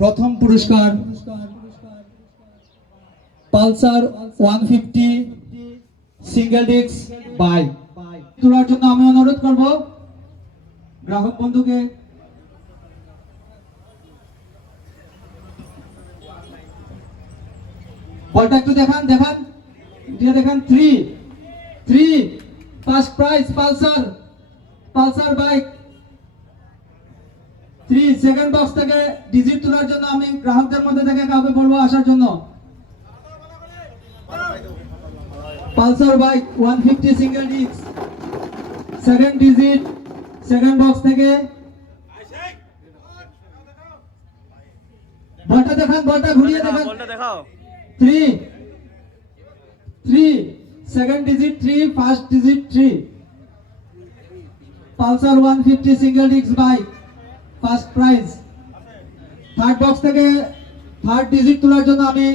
প্রথম পুরস্কার Pulsar one fifty single disc bike তোলার জন্য আমি অনুরোধ করব, গ্রাহক বন্ধুকে। বলটা একটু দেখান দেখান। দিয়ে দেখান three three first prize Pulsar Pulsar bike three second box থেকে ডিজিট তোলার জন্য আমি গ্রাহকদের মধ্যে থেকে কাউকে বলব আসার জন্য। Pulsar bike one fifty single disc second digit second box থেকে। বলটা দেখান বলটা ঘুরিয়ে দেখান। Three three second digit three first digit three Pulsar one fifty single disc bike first prize third box থেকে থার্ড ডিজিট তোলার জন্য আমি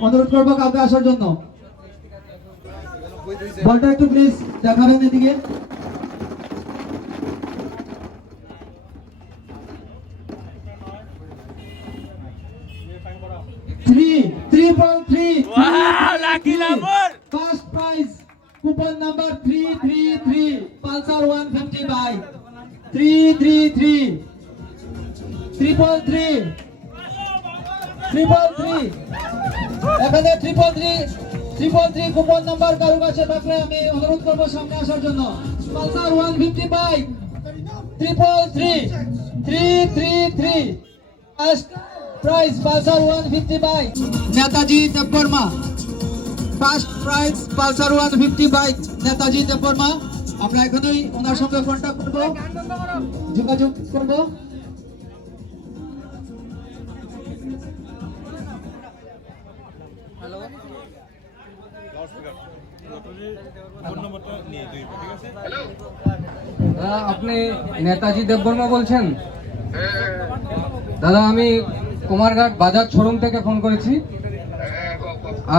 অনুরোধ করব কাউকে আসার জন্য। বলটা একটু প্লিজ দেখাবেন এদিকে। Three three point three Wow, lucky first prize coupon number three three three Pulsar one fifty bike three three three triple three triple three এখানে triple three triple three coupon number কারও কাছে থাকলে আমি অনুরোধ করব সামনে আসার জন্য। Pulsar one fifty bike triple three three three three prize Pulsar one fifty bike Netaji Debbarma. First prize Pulsar one fifty bike Netaji Debbarma. আমরা এখনই ওনার সঙ্গে কন্ট্যাক্ট করব। যোগাযোগ করব। আপনি নেতাজি দেববর্মা বলছেন? দাদা, আমি কুমারঘাট বাজার শোরুম থেকে ফোন করেছি।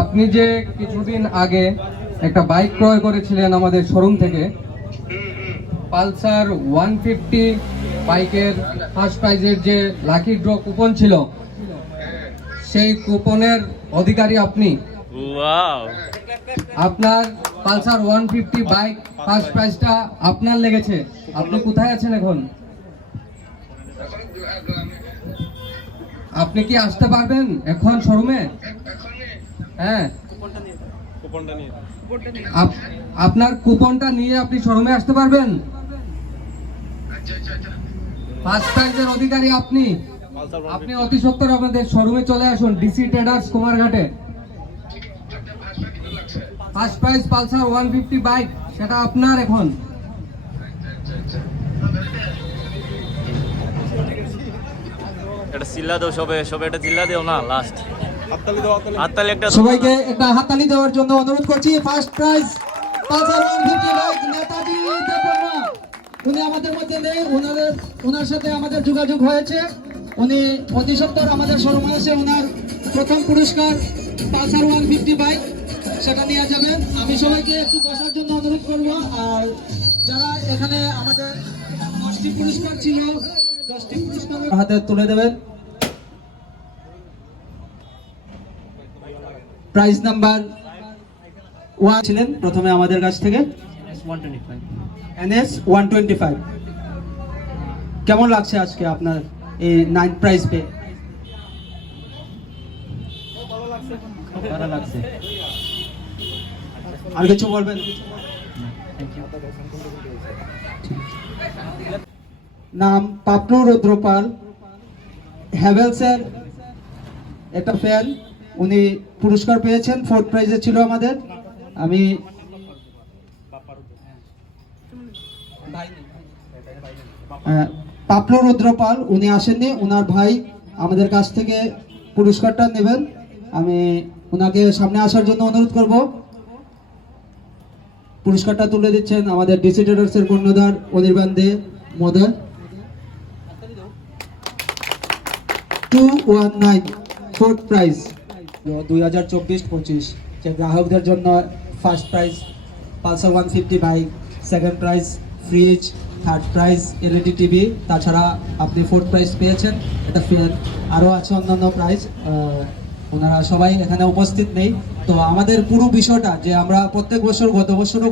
আপনি যে কিছুদিন আগে একটা বাইক ক্রয় করেছিলেন আমাদের শোরুম থেকে, পালসার ওয়ান ফিফটি বাইকের ফার্স্ট প্রাইজের যে লাকি ড্র কুপন ছিল, সেই কুপনের অধিকারী আপনি? আপনার Pulsar one fifty bike first প্রাইজটা আপনার লেগেছে। আপনি কোথায় আছেন এখন? আপনি কি আসতে পারবেন এখন শোরুমে? হ্যাঁ। আপ- আপনার কুপনটা নিয়ে আপনি শোরুমে আসতে পারবেন? ফার্স্ট প্রাইজের অধিকারী আপনি। আপনি অতি সত্তর আমাদের শোরুমে চলে আসুন DC traders কুমারঘাটে। First prize Pulsar one fifty bike সেটা আপনার এখন। এটা চিল্লা দাও সবে সবে এটা চিল্লা দিও না লাস্ট হাততালি একটা সবাইকে একটা হাততালি দেওয়ার জন্য অনুরোধ করছি। First prize Pulsar one fifty bike Netaji Debbarma. উনি আমাদের মধ্যে নেই ওনাদের ওনার সাথে আমাদের যোগাযোগ হয়েছে। উনি অতি সত্তর আমাদের শোরুমে এসে ওনার প্রথম পুরস্কার পালসার ওয়ান ফিফটি বাইক সেটা নিয়ে যাবেন আমি সবাইকে একটু বসার জন্য অনুরোধ করব। আর যারা এখানে আমাদের দশটি পুরস্কার ছিল দশটি পুরস্কার হাতে তুলে দেবেন। প্রাইজ নাম্বার ওয়ান ছিলেন প্রথমে আমাদের কাছ থেকে। এনএস ওয়ান টোয়েন্টি ফাইভ কেমন লাগছে আজকে আপনার এই নাইন প্রাইজ পেয়ে? ভালো লাগছে। আর কিছু বলবেন? নাম পাপনু রুদ্রপাল। হ্যাভেলসের একটা ফ্যান উনি পুরস্কার পেয়েছেন ফোর্থ প্রাইজে ছিল আমাদের। আমি আহ, পাপলু রুদ্রপাল উনি আসেননি ওনার ভাই আমাদের কাছ থেকে পুরস্কারটা নেবেন। আমি ওনাকে সামনে আসার জন্য অনুরোধ করব। পুরস্কারটা তুলে দিচ্ছেন আমাদের ডিসি ট্রেডার্সের কর্ণধার Anirban De Modan. Two one nine fourth prize দুই হাজার চব্বিশ, পঁচিশ। যে গ্রাহকদের জন্য first prize Pulsar one fifty bike second prize fridge third prize LED TV তাছাড়া আপনি ফোর্থ প্রাইজ পেয়েছেন। এটা ফেয়ার আরও আছে অন্যান্য প্রাইজ ওনারা সবাই এখানে উপস্থিত নেই। তো আমাদের পুরো বিষয়টা যে আমরা প্রত্যেক বছর, গত বছরও